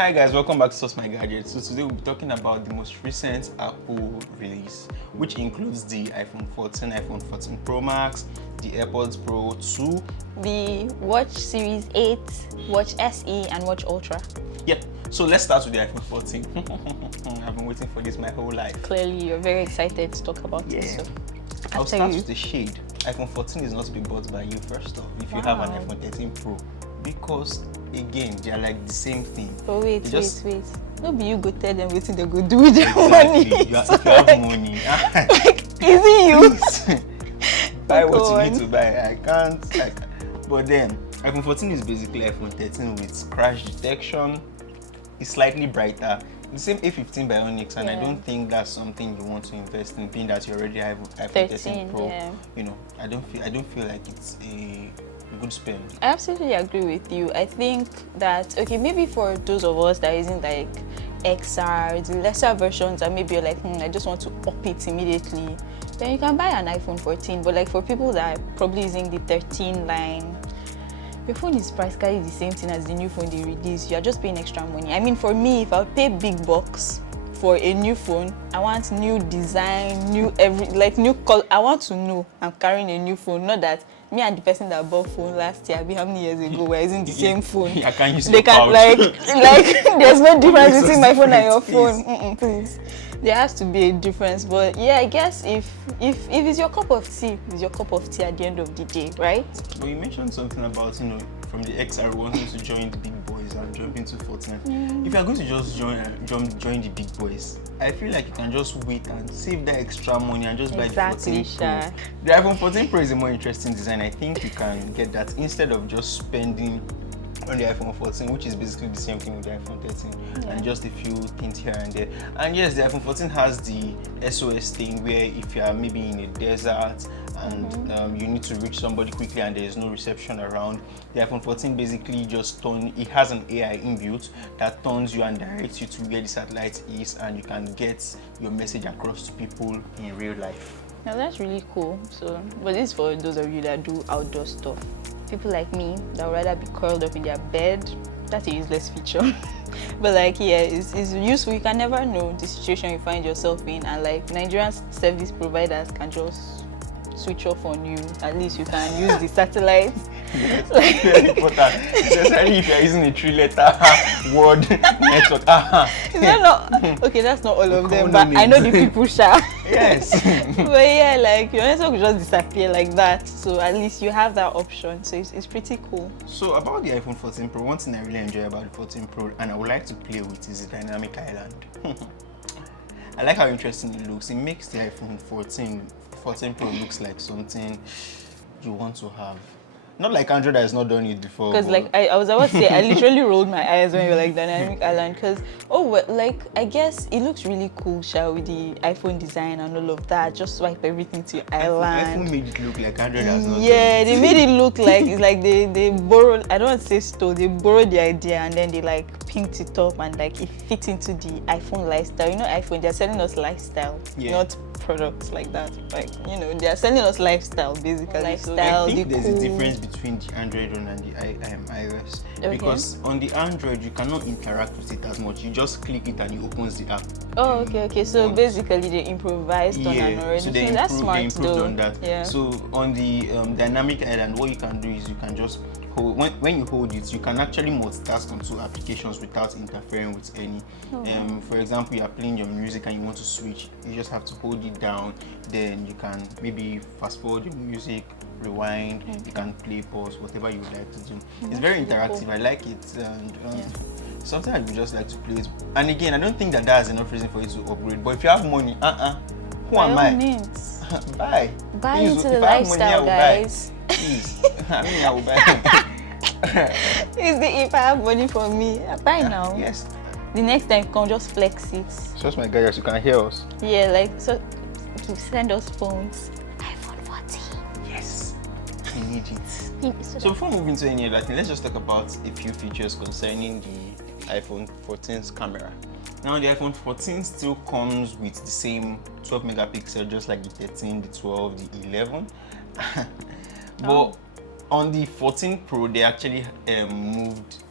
Hi guys, welcome back to Source My Gadgets. So today we'll be talking about the most recent Apple release, which includes the iPhone 14, iPhone 14 Pro Max, the Airpods Pro 2, the Watch Series 8, Watch SE, and Watch Ultra. Yep. So let's start with the iPhone 14. I've been waiting for this my whole life. Clearly, you're very excited to talk about it. So I'll start with the shade. iPhone 14 is not to be bought by you first off if you have an iPhone 13 Pro, because again they are like the same thing. But wait. No be you go tell them what they go do with their money. If you have money. Like, is it you? Buy what you need to buy. I can't. But then iPhone 14 is basically iPhone 13 with crash detection. It's slightly brighter. The same A15 Bionics, and I don't think that's something you want to invest in, being that you already have iPhone 13 Pro. Yeah. You know, I don't feel like it's a good spend. I absolutely agree with you. I think that maybe for those of us that isn't like XR, the lesser versions, and maybe you're like, I just want to up it immediately, then you can buy an iPhone 14. But like for people that are probably using the 13 line, your phone is practically the same thing as the new phone they release. You are just paying extra money. I mean, for me, if I pay big bucks for a new phone, I want new design, new color. I want to know I'm carrying a new phone, not that me and the person that bought phone last year, how many years ago, we're using the same phone. I can't use they can like there's no difference between my phone and your phone. Please. There has to be a difference. But yeah, I guess if it's your cup of tea, it's your cup of tea at the end of the day, right? Well, you mentioned something about, from the XR wanting to join the big boys and jump into 14. If you're going to just join the big boys, I feel like you can just wait and save that extra money and just buy the 14 Pro. The iPhone 14 Pro is a more interesting design. I think you can get that instead of just spending on the iPhone 14, which is basically the same thing with the iPhone 13, and just a few things here and there. And yes, the iPhone 14 has the SOS thing where if you are maybe in a desert and you need to reach somebody quickly and there is no reception around, the iPhone 14 basically it has an AI inbuilt that turns you and directs you to where the satellite is, and you can get your message across to people in real life. Now that's really cool. But this is for those of you that do outdoor stuff. People like me that would rather be curled up in their bed. That's a useless feature. But it's useful. You can never know the situation you find yourself in, and like Nigerian service providers can just switch off on you. At least you can use the satellite. Yes, very important. Especially if you're using a 3-letter word network. That's not all of them, but I know the people share. Yes. But yeah, your network will just disappear like that. So at least you have that option. So it's pretty cool. So about the iPhone 14 Pro, one thing I really enjoy about the 14 Pro and I would like to play with is the dynamic island. I like how interesting it looks. It makes the iPhone 14 Pro looks like something you want to have. Not like Android has not done it before. Because I was about to say, I literally rolled my eyes when you were like dynamic island. Because I guess it looks really cool, with the iPhone design and all of that. Just swipe everything to your island. iPhone made it look like Android has not done it. Yeah, they made it look like it's like they borrowed. I don't want to say stole. They borrowed the idea and then they pinked it up and it fit into the iPhone lifestyle. iPhone, they're selling us lifestyle, not products like that. They are selling us lifestyle basically. Lifestyle. I think there's a difference between the Android one and the iOS. Because on the Android you cannot interact with it as much. You just click it and it opens the app. Oh, okay. So basically they improvised on an already. So they improved on that. Yeah. So on the dynamic island, what you can do is you can just hold, when you hold it, you can actually multitask on 2 applications without interfering with any. For example, you are playing your music and you want to switch, you just have to hold it down, then you can maybe fast forward your music, rewind, you can play, pause, whatever you would like to do. It's very interactive. Cool. I like it, and something I would just like to play it. And again, I don't think that is enough reason for you to upgrade, but if you have money, who am I? Means. Buy into the lifestyle, guys. Please. I will buy. If I have money for me, I buy now. Yes. The next time you can just flex it. Just my guys, you can hear us. Yeah, so to send us phones. iPhone 14. Yes. I need it. So before moving to any other thing, let's just talk about a few features concerning the iPhone 14's camera. Now the iPhone 14 still comes with the same 12 megapixel, just like the 13, the 12, the 11. But on the 14 Pro, they actually moved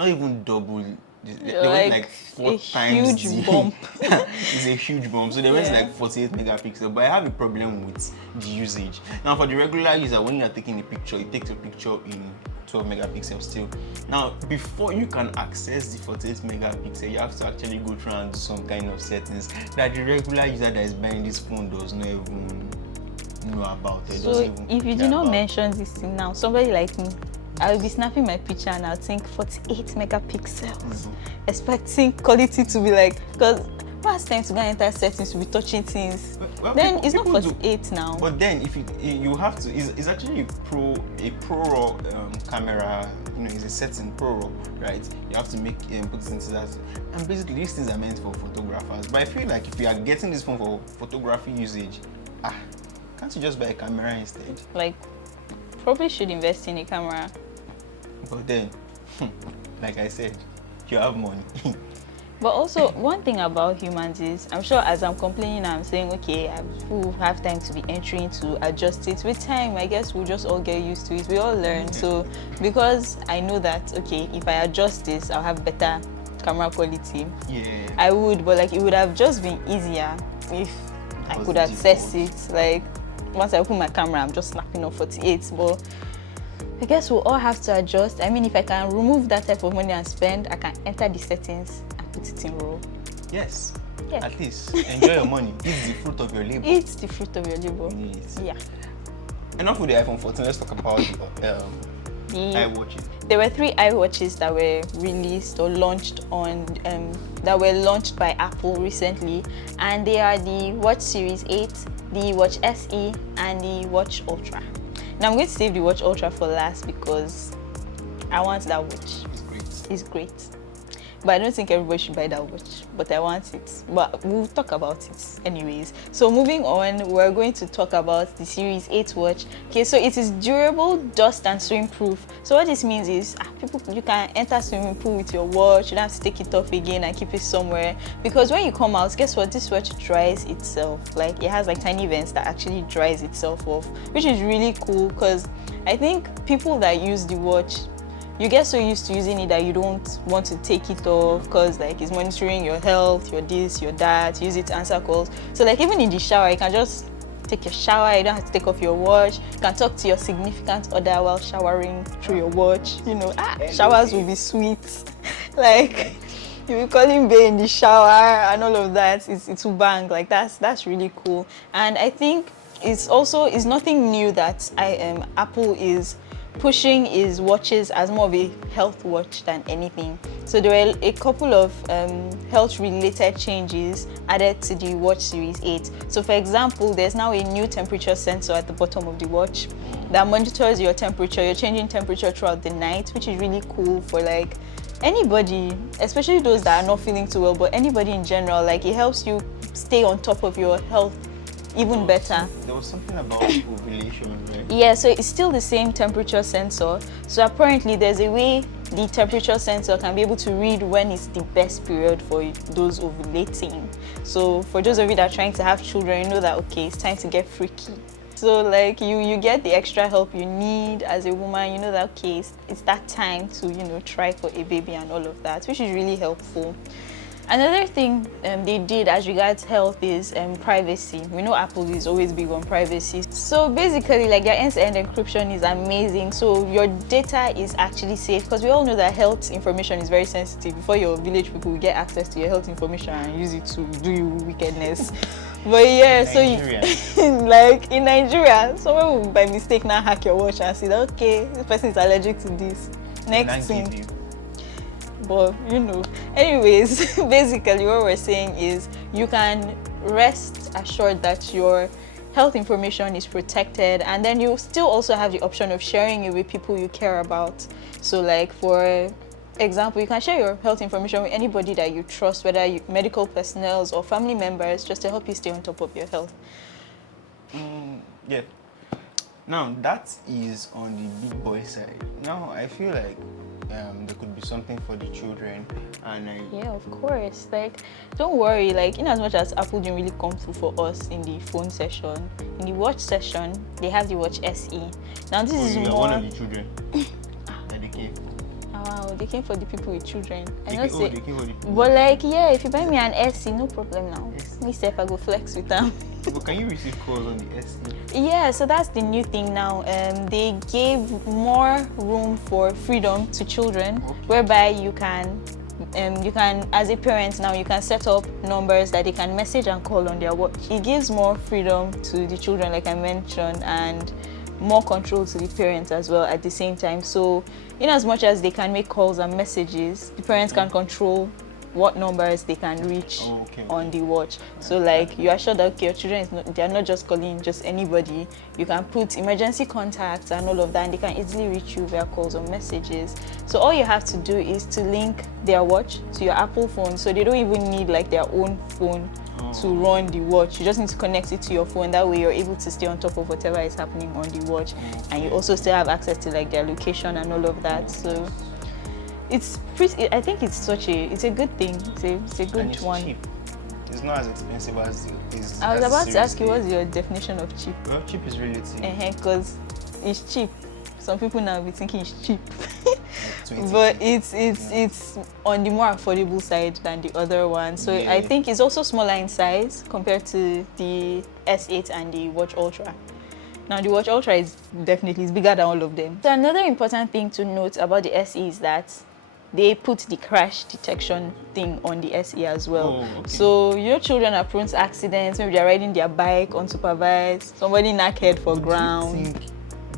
not even double. They went Like like 4 a times huge bump. It's a huge bump. So they went to Yeah. like 48 megapixel. But I have a problem with the usage. Now for the regular user, when you are taking a picture, it takes a picture in 12 megapixels still. Now before you can access the 48 megapixel, you have to actually go through and do some kind of settings that the regular user that is buying this phone does not even know about it. So if you do not mention this thing now, somebody like me, I will be snapping my picture and I'll think 48 megapixels, expecting quality to be like, because last time to go and enter settings to be touching things. Well, Then it's not people do. 48 now. But then if you have to, it's actually a pro raw camera. You know, it's a setting pro raw, right? You have to make put it into that, and basically these things are meant for photographers. But I feel like if you are getting this phone for photography usage, can't you just buy a camera instead? Like, probably should invest in a camera. But then, like I said, you have money. But also, one thing about humans is, I'm sure as I'm complaining, I'm saying, okay, we'll have time to be entering to adjust it. With time, I guess we'll just all get used to it. We all learn. So, because I know that, okay, if I adjust this, I'll have better camera quality. Yeah. I would, but like, it would have just been easier if I could access it. Like, once I open my camera, I'm just snapping on 48. But I guess we'll all have to adjust. I mean, if I can remove that type of money and spend, I can enter the settings and put it in raw. Yes. Yeah. At least enjoy your money. It's the fruit of your labor. It's the fruit of your labor. Yes. Yeah. Enough with the iPhone 14. Let's talk about the iWatches. There were 3 iWatches that were released or launched on that were launched by Apple recently, and they are the Watch Series 8, the Watch SE, and the Watch Ultra. Now I'm going to save the Watch Ultra for last because I want that watch. It's great. It's great. But I don't think everybody should buy that watch. But I want it. But we'll talk about it anyways. So moving on, we're going to talk about the Series 8 watch. Okay, so it is durable, dust and swim proof. So what this means is you can enter swimming pool with your watch. You don't have to take it off again and keep it somewhere. Because when you come out, guess what? This watch dries itself. Like, it has like tiny vents that actually dries itself off, which is really cool because I think people that use the watch, you get so used to using it that you don't want to take it off because like it's monitoring your health, your this, your that, use it to answer calls. So like even in the shower, you can just take your shower, you don't have to take off your watch. You can talk to your significant other while showering through your watch. You know, showers will be sweet. Like you'll be calling Bae in the shower and all of that. It's bang. Like that's really cool. And I think it's nothing new that Apple is pushing his watches as more of a health watch than anything. So there were a couple of health related changes added to the Watch Series 8. So for example, there's now a new temperature sensor at the bottom of the watch that monitors your temperature, your changing temperature throughout the night, which is really cool for like anybody, especially those that are not feeling too well, but anybody in general. Like it helps you stay on top of your health even better. There was something about ovulation, right? Yeah, so it's still the same temperature sensor. So apparently there's a way the temperature sensor can be able to read when it's the best period for those ovulating. So for those of you that are trying to have children, you know that, okay, it's time to get freaky. So like you get the extra help you need as a woman. You know that, okay, it's that time to, you know, try for a baby and all of that, which is really helpful. Another thing they did as regards health is privacy. We know Apple is always big on privacy. So basically, like their end-to-end encryption is amazing. So your data is actually safe because we all know that health information is very sensitive. Before your village people will get access to your health information and use it to do you wickedness. But yeah, so like in Nigeria, someone will by mistake now hack your watch and say, okay, this person is allergic to this. Next thing. But you know, anyways, basically what we're saying is you can rest assured that your health information is protected, and then you still also have the option of sharing it with people you care about. So like for example, you can share your health information with anybody that you trust, whether medical personnel or family members, just to help you stay on top of your health. Yeah. Now that is on the big boy side. Now I feel like there could be something for the children, and yeah, of course. Like, don't worry. Like, in as much as Apple didn't really come through for us in the phone session, in the watch session, they have the Watch SE. Now this is more one of the children that they came. wow, they came for the people with children. I know They say, came for the people. but like, yeah, if you buy me an SE, no problem now. Me self, I go flex with them. But can you receive calls on the SE? Yeah, so that's the new thing now. They gave more room for freedom to children, whereby you can, as a parent now, you can set up numbers that they can message and call on their watch. It gives more freedom to the children, like I mentioned, and more control to the parents as well at the same time. So, in as much as they can make calls and messages, the parents can control what numbers they can reach on the watch. So like you are sure that okay, your children they are not just calling just anybody. You can put emergency contacts and all of that, and they can easily reach you via calls or messages. So all you have to do is to link their watch to your Apple phone, so they don't even need like their own phone to run the watch. You just need to connect it to your phone. That way you're able to stay on top of whatever is happening on the watch, and you also still have access to like their location and all of that. So it's pretty. I think it's a good thing. It's a good and it's one. cheap. It's not as expensive as is. I was about to ask you, what's your definition of cheap? Well, cheap is relative. Because it's cheap. Some people now be thinking it's cheap, Like but it's on the more affordable side than the other one. So I think it's also smaller in size compared to the S8 and the Watch Ultra. Now the Watch Ultra is definitely bigger than all of them. So another important thing to note about the SE is that they put the crash detection thing on the SE as well. So children are prone to accidents. Maybe they're riding their bike unsupervised, somebody knock head for ground.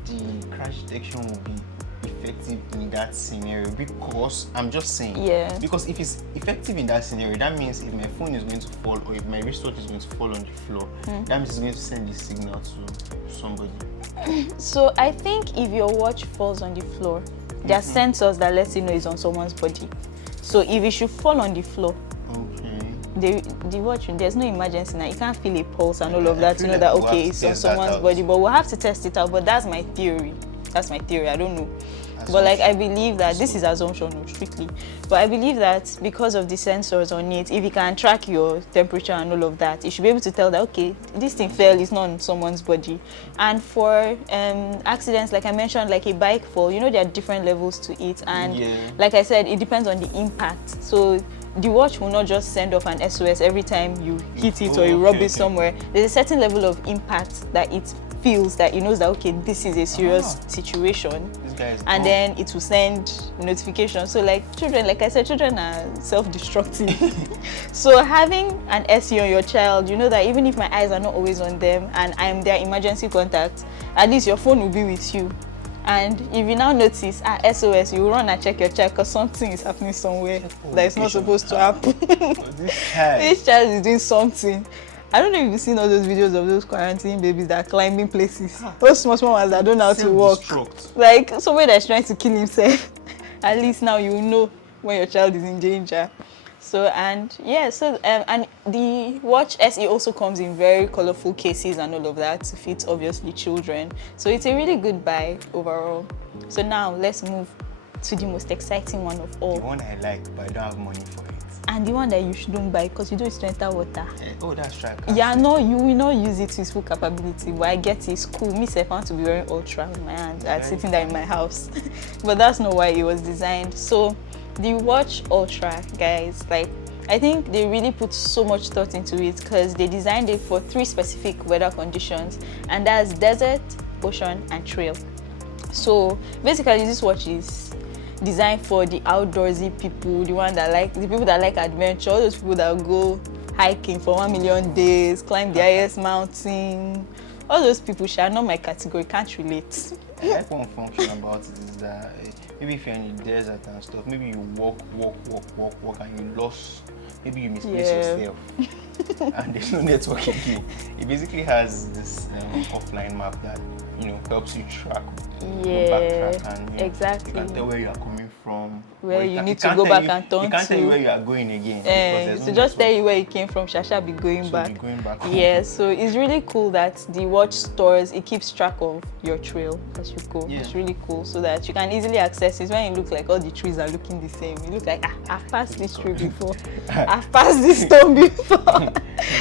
Do you think the crash detection will be effective in that scenario? Because I'm just saying, because if it's effective in that scenario, that means if my phone is going to fall or if my wristwatch is going to fall on the floor, that means it's going to send this signal to somebody. So I think if your watch falls on the floor, there are sensors that let you know it's on someone's body. So if it should fall on the floor, the watch, there's no emergency now. You can't feel a pulse and all of that to know that okay, it's on someone's body. But we'll have to test it out. But that's my theory. I don't know. But like I believe that this is assumption strictly. But I believe that because of the sensors on it, if you can track your temperature and all of that, you should be able to tell that okay, this thing fell, it's not on someone's body. And for accidents, like I mentioned, like a bike fall, there are different levels to it. And like I said, it depends on the impact. So the watch will not just send off an SOS every time you hit it or you rub it somewhere. There's a certain level of impact that it feels, that it knows that okay, this is a serious situation, and then it will send notification. So like children, like I said, children are self-destructive. So having an SE on your child, you know that even if my eyes are not always on them and I'm their emergency contact, at least your phone will be with you. And if you now notice SOS, you run and check your child because something is happening somewhere that is not supposed to happen. This child is doing something. I don't know if you've seen all those videos of those quarantine babies that are climbing places. Those small ones that don't know how to walk. Like somebody that's trying to kill himself. At least now you know when your child is in danger. So and the Watch SE also comes in very colorful cases and all of that to fit obviously children. So it's a really good buy overall. So now let's move to the most exciting one of all. The one I like, but I don't have money for it. And the one that you shouldn't buy because you do it to enter water. Oh, that's right. Yeah, no, you will not use it to its full capability. But I get it, it's cool. Me, I want to be wearing Ultra with my hand and sitting there in my house. But that's not why it was designed. So the Watch Ultra, guys, like I think they really put so much thought into it because they designed it for 3 specific weather conditions, and that's desert, ocean, and trail. So basically, this watch is designed for the outdoorsy people, the people that like adventure, all those people that go hiking for 1 million days, climb the highest mountain. All those people shall not my category, can't relate. I like one function about it is that maybe if you're in the desert and stuff, maybe you walk and you lost, maybe you misplace yourself and there's no network again. It basically has this offline map that helps you track, backtrack, and exactly. You can tell where you are coming from, where you need to go back and turn to. You can't tell you where you are going again. So just tell you where you came from, Shasha be going back. Yeah, so it's really cool that the watch stores, it keeps track of your trail as you go. Yeah. It's really cool so that you can easily access it when it looks like all the trees are looking the same. You look like, I've passed this tree before. I've passed this stone before.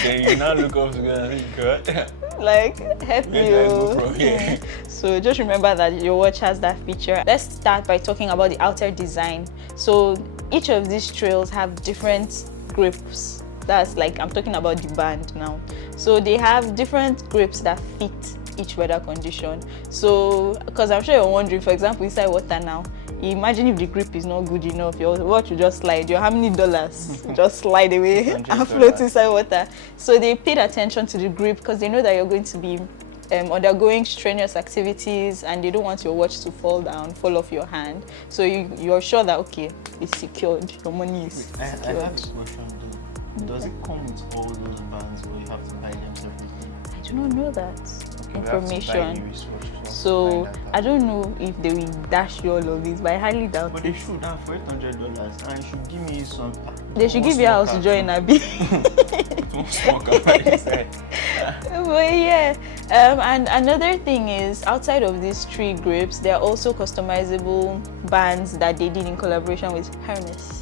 Then you now look up together and think, God. like help Where do I go you. from here? So just remember that your watch has that feature. Let's start by talking about the outer design. So each of these trails have different grips. That's like, I'm talking about the band now. So they have different grips that fit each weather condition. So, because I'm sure you're wondering, for example, inside water now, imagine if the grip is not good enough, your watch will just slide. Your how many dollars just slide away and float inside water. So they paid attention to the grip because they know that you're going to be undergoing strenuous activities and they don't want your watch to fall down, fall off your hand. So you're sure that, okay, it's secured, your money is secured. I have a question though. Does it come with all those bands or you have to buy them separately? I do not know that information. So I don't know if they will dash you all of this, but I highly doubt but it. they should have for $800 and you should give me some. They should give you a house to join Abi. But yeah, and another thing is, outside of these 3 grips, there are also customizable bands that they did in collaboration with Hermes.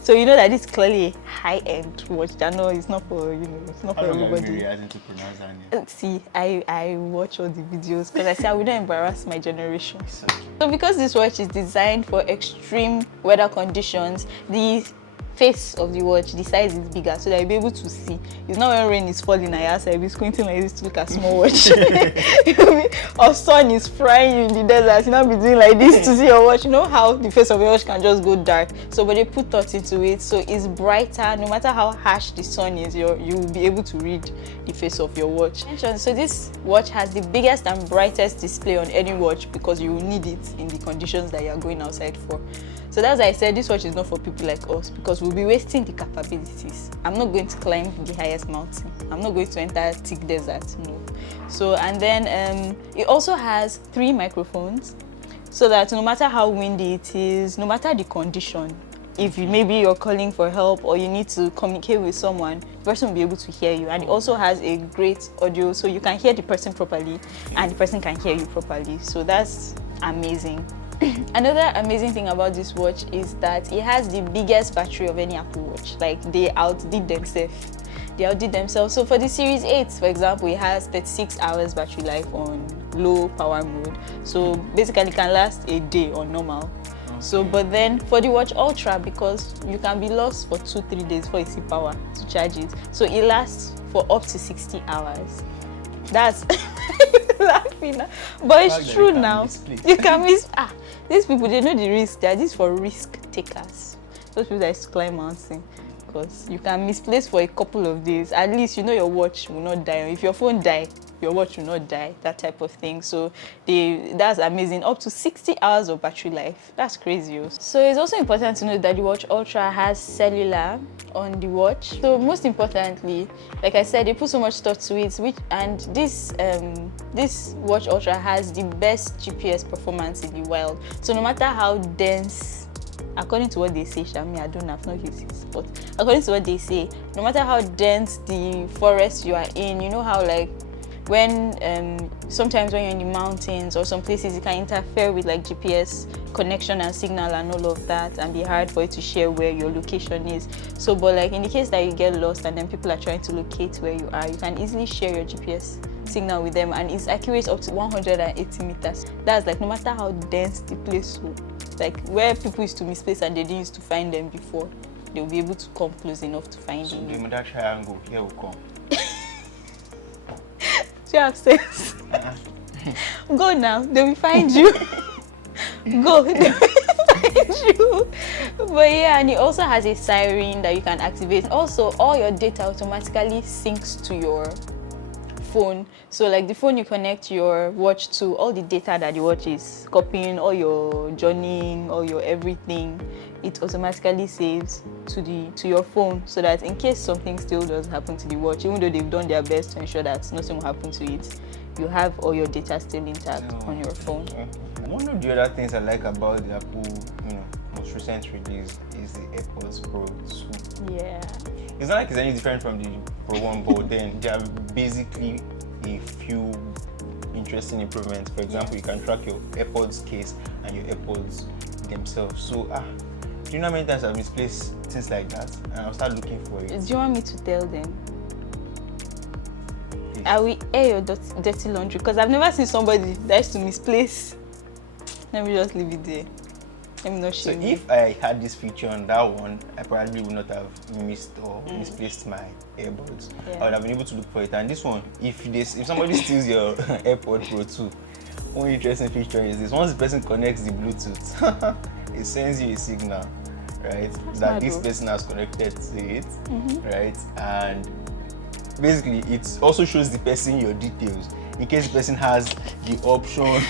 So you know that it's clearly a high-end watch. I know it's not for, it's not for everybody. To pronounce that name? See, I watch all the videos because I say I will not embarrass my generation. So because this watch is designed for extreme weather conditions, the face of the watch, the size is bigger so that you'll be able to see. It's not when rain is falling at your side, you'll be squinting like this to look at small watch. Or sun is frying you in the desert, you'll not be doing like this to see your watch. You know how the face of your watch can just go dark. So but they put thought into it, so it's brighter. No matter how harsh the sun is, you will be able to read the face of your watch. So this watch has the biggest and brightest display on any watch because you will need it in the conditions that you are going outside for. So that's why I said this watch is not for people like us because we'll be wasting the capabilities. I'm not going to climb the highest mountain. I'm not going to enter thick desert, no. So, and then it also has 3 microphones so that no matter how windy it is, no matter the condition, if maybe you're calling for help or you need to communicate with someone, the person will be able to hear you. And it also has a great audio, so you can hear the person properly and the person can hear you properly. So that's amazing. Another amazing thing about this watch is that it has the biggest battery of any Apple Watch. Like, they outdid themselves. So for the Series 8, for example, it has 36 hours battery life on low power mode. So basically it can last a day on normal. So, but then for the Watch Ultra, because you can be lost for 2-3 days before you see power to charge it, so it lasts for up to 60 hours. That's laughing now. But it's true now. You can miss. These people, they know the risk. They are this for risk takers. Those people that used to climb mountain, because you can misplace for a couple of days. At least you know your watch will not die. If your phone die, your watch will not die. That type of thing. So that's amazing. Up to 60 hours of battery life. That's crazy. So it's also important to know that the Watch Ultra has cellular on the watch. So most importantly, like I said, they put so much thought to it, and this Watch Ultra has the best GPS performance in the wild. So no matter how dense, according to what they say, Shami, I don't know, I've not used it, but according to what they say, no matter how dense the forest you are in, you know how like when sometimes when you're in the mountains or some places, it can interfere with like GPS connection and signal and all of that, and be hard for you to share where your location is. So but like in the case that you get lost and then people are trying to locate where you are, you can easily share your GPS signal with them, and it's accurate up to 180 meters. That's like no matter how dense the place was, like where people used to misplace and they didn't used to find them before, they'll be able to come close enough to find you. The Muda triangle, here will come. Do you have sense? Go now, they will find you. Go, they will find you. But yeah, and it also has a siren that you can activate. Also, all your data automatically syncs to your phone. So like the phone you connect your watch to, all the data that the watch is copying, all your journeying, all your everything, it automatically saves to your phone, so that in case something still does happen to the watch, even though they've done their best to ensure that nothing will happen to it, you have all your data still intact on your phone. One of the other things I like about the Apple, most recent release is the Airpods Pro 2. Yeah. It's not like it's any different from the Pro 1, but then there are basically a few interesting improvements. For example, you can track your AirPods case and your AirPods themselves. So, do you know how many times I've misplaced things like that? And I'll start looking for it. Do you want me to tell them? I will air your dirty laundry because I've never seen somebody that used to misplace. Let me just leave it there. Let me not So shame you. if I had this feature on that one, I probably would not have missed or misplaced my AirPods. Yeah. I would have been able to look for it. And this one, if somebody steals your AirPod Pro 2, one interesting feature is this: once the person connects the Bluetooth, it sends you a signal, right? That this person has connected to it, right? And basically, it also shows the person your details in case the person has the option.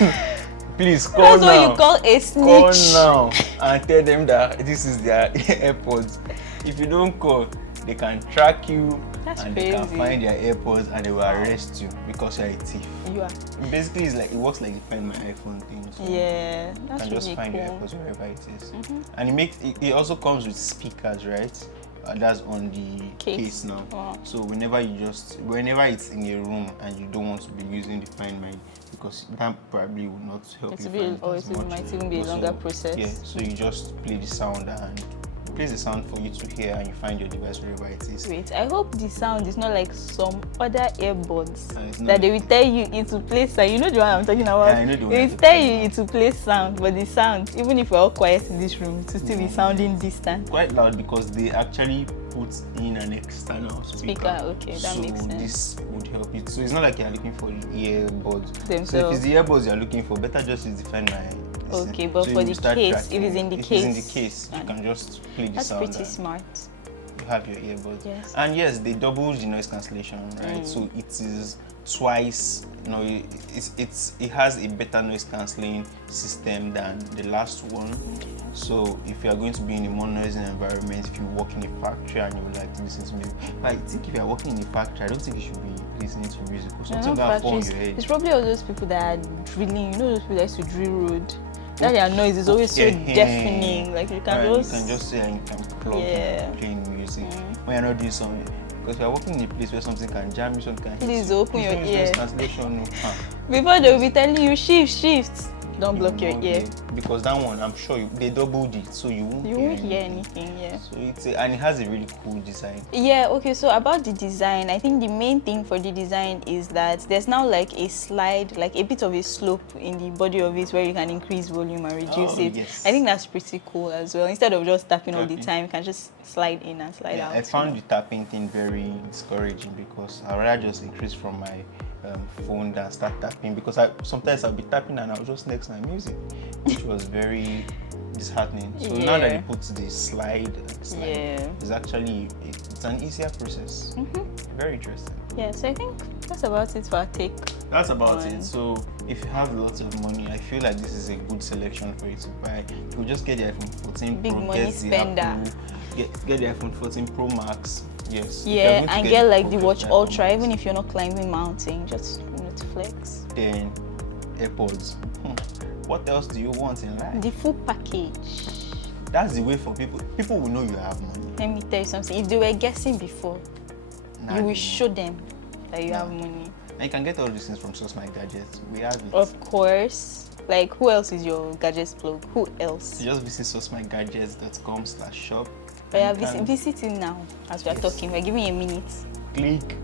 Please call That's now. what you call a snitch. Call now and tell them that this is their AirPods. If you don't call, they can track you. That's and crazy. They can find their AirPods and they will arrest you because you're a thief. You are. Basically, it works like the Find My iPhone thing. So Yeah, that's you can just really find cool. your AirPods wherever it is. And it also comes with speakers, right? That's on the case now. Wow. So whenever it's in a room and you don't want to be using the Find My, because that probably will not help you find it as much. It might even be a longer process. Yeah, so you just play the sound and plays the sound for you to hear and you find your device wherever it is. Wait, I hope the sound is not like some other earbuds It's that not they will tell you into place sound. You know the one I'm talking about? Yeah, I know the one They you're will tell talking you about. into place sound, but the sound, even if we're all quiet in this room, it will still be sounding distant. Quite loud because they actually put in an external speaker. Okay, that so makes sense. This would help it. So it's not like you're looking for the earbuds. So if Themselves. it's the earbuds you're looking for, better just use the Find My. Okay, but So for you the start case, tracking if it's in the If case, it's in the case, you can just play the that's sound. pretty and smart. You have your earbuds. Yes. And yes, they double the noise cancellation, right? So it is twice. No, it has a better noise cancelling system than the last one. So if you are going to be in a more noisy environment, if you work in a factory and you would like to listen to music, I think if you are working in a factory, I don't think you should be listening to music or something that fall on your head. It's probably all those people that are drilling. You know those people that used to drill road. That their noise is always so deafening. Like you can just say and you can plug and playing music when you're not doing something. Because you're working in a place where something can jam you, something can hit Please you. open your ear. Translation, Before they will be telling you shift. Don't block your ear. Because that one, I'm sure they doubled it, so you won't hear anything. Yeah. So and it has a really cool design. Yeah. Okay. So about the design, I think the main thing for the design is that there's now like a slide, like a bit of a slope in the body of it where you can increase volume and reduce it. Yes. I think that's pretty cool as well. Instead of just tapping all the time, you can just slide in and slide out. I found the tapping thing very discouraging because I'd rather just increase from my phone than start tapping, because sometimes I'll be tapping and I'll just next my music, which was very disheartening. So now that they put the slide, it's actually it's an easier process. Very interesting. Yeah, so I think that's about it for our take. That's about it. So if you have lots of money, I feel like this is a good selection for you to buy. You just get the iPhone 14 Big Pro, money spender. Get the iPhone 14 Pro Max. Yes. Yeah, and get like the Watch Ultra, even if you're not climbing mountain, just to flex. Then AirPods. What else do you want in life? The full package. That's the way for people. People will know you have money. Let me tell you something. If they were guessing before, you will show them that you have money. And you can get all these things from Source My Gadgets. We have it. Of course. Like, who else is your gadgets plug? Who else? You just visit sourcemygadgets.com/shop. But yeah, visit it now as we are talking. We're giving you a minute. Click